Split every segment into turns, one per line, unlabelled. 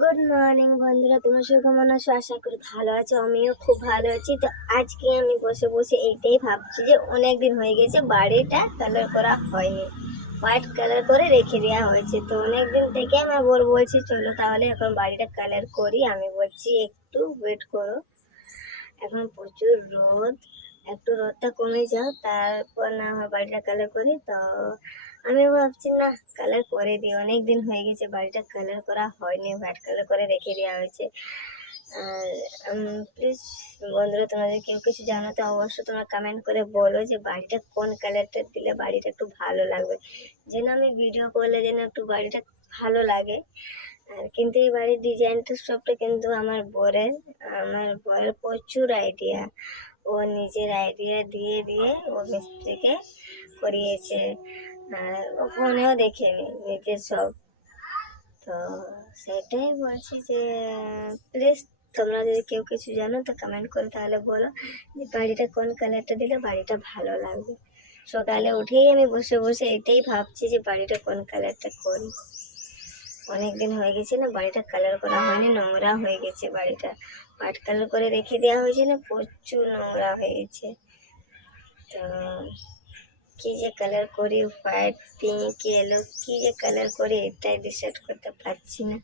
Good morning বন্ধুরা। তোমরা সব কেমন আছো? আশা করি ভালো আছো। আমিও খুব ভালো আছি। তো আজকে আমি বসে বসে এইটাই ভাবছি যে অনেক দিন হয়ে গেছে, বাড়িটা কালার করা হয়নি। হোয়াইট কালার করে রেখে দেওয়া হয়েছে। তো অনেক দিন থেকে আমার বর বলছি, চলো তাহলে এখন বাড়িটা কালার করি। আমি বলছি, একটু ওয়েট করো। এখন প্রচুর রোদ। একটু রোদটা কমে যাও, তারপর না হয় বাড়িটা কালার করি তো আমি ভাবছি, না কালার করে দিই। অনেক দিন হয়ে গেছে, বাড়িটা কালার করা হয়নি হোয়াইট কালার করে রেখে দেওয়া হয়েছে। আর প্লিজ বন্ধুরা, তোমাদের কেউ কিছু জানো তো অবশ্যই তোমরা কমেন্ট করে বলো যে বাড়িটা কোন কালারটা দিলে বাড়িটা একটু ভালো লাগবে। যেন আমি ভিডিও করলে যেন একটু বাড়িটা ভালো লাগে। আর কিন্তু এই বাড়ির ডিজাইনটা সবটা কিন্তু আমার বরের আমার বরের প্রচুর আইডিয়া ও নিজের আইডিয়া দিয়ে দিয়ে ও মিস্ত্রিকে করিয়েছে। আর ও ফোনেও দেখেনি, নিজের সব। তো সেটাই বলছি যে প্লিজ তোমরা যদি কেউ কিছু জানো, তো কমেন্ট করে তাহলে বলো যে, বাড়িটা কোন কালারটা দিলে বাড়িটা ভালো লাগবে। সকালে উঠেই আমি বসে বসে এটাই ভাবছি যে, বাড়িটা কোন কালারটা করি অনেক দিন হয়ে গেছে না, বাড়িটা কালার করা হয়নি, নোংরা হয়ে গেছে বাড়িটা। পাট কালার করে রেখে দেওয়া হয়েছে না, প্রচুর নোংরা হয়ে গেছে তো কি যে কালার করি হোয়াইট পিঙ্ক ইয়েলো কি যে কালার করি, এটাই ডিসাইড করতে পারছি না।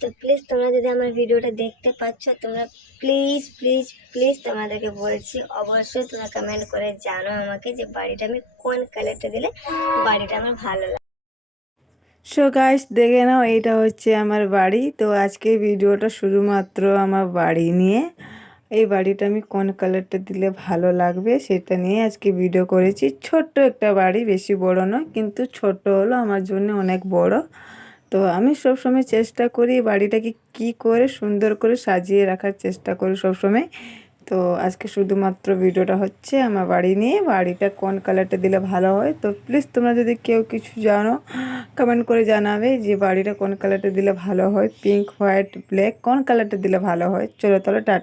তো প্লিজ তোমরা যদি আমার ভিডিওটা দেখতে পাচ্ছ, তোমরা প্লিজ প্লিজ প্লিজ তোমাদেরকে বলছি, অবশ্যই তোমরা কমেন্ট করে জানো আমাকে যে বাড়িটা আমি কোন কালারটা দিলে বাড়িটা আমার ভালো লাগে।
সো গাইস দেখে নাও, এইটা হচ্ছে আমার বাড়ি। তো আজকে ভিডিওটা শুধুমাত্র আমার বাড়ি নিয়ে। এই বাড়িটা আমি কোন কালারটা দিলে ভালো লাগবে সেটা নিয়ে আজকে ভিডিও করেছি। ছোট্ট একটা বাড়ি, বেশি বড় নয়, কিন্তু ছোট হলো আমার জন্য অনেক বড়। তো আমি সবসময় চেষ্টা করি বাড়িটাকে কি করে সুন্দর করে সাজিয়ে রাখার চেষ্টা করি সবসময়। তো আজকে শুধুমাত্র ভিডিওটা হচ্ছে আমার বাড়ি নিয়ে। বাড়িটা কোন কালারটা দিলে ভালো হয়? তো প্লিজ তোমরা যদি কেউ কিছু জানো কমেন্ট করে জানাবে যে বাড়িটা কোন কালারটা দিলে ভালো হয়? পিঙ্ক হোয়াইট ব্ল্যাক কোন কালারটা দিলে ভালো হয়? চলো তাহলে টাটা।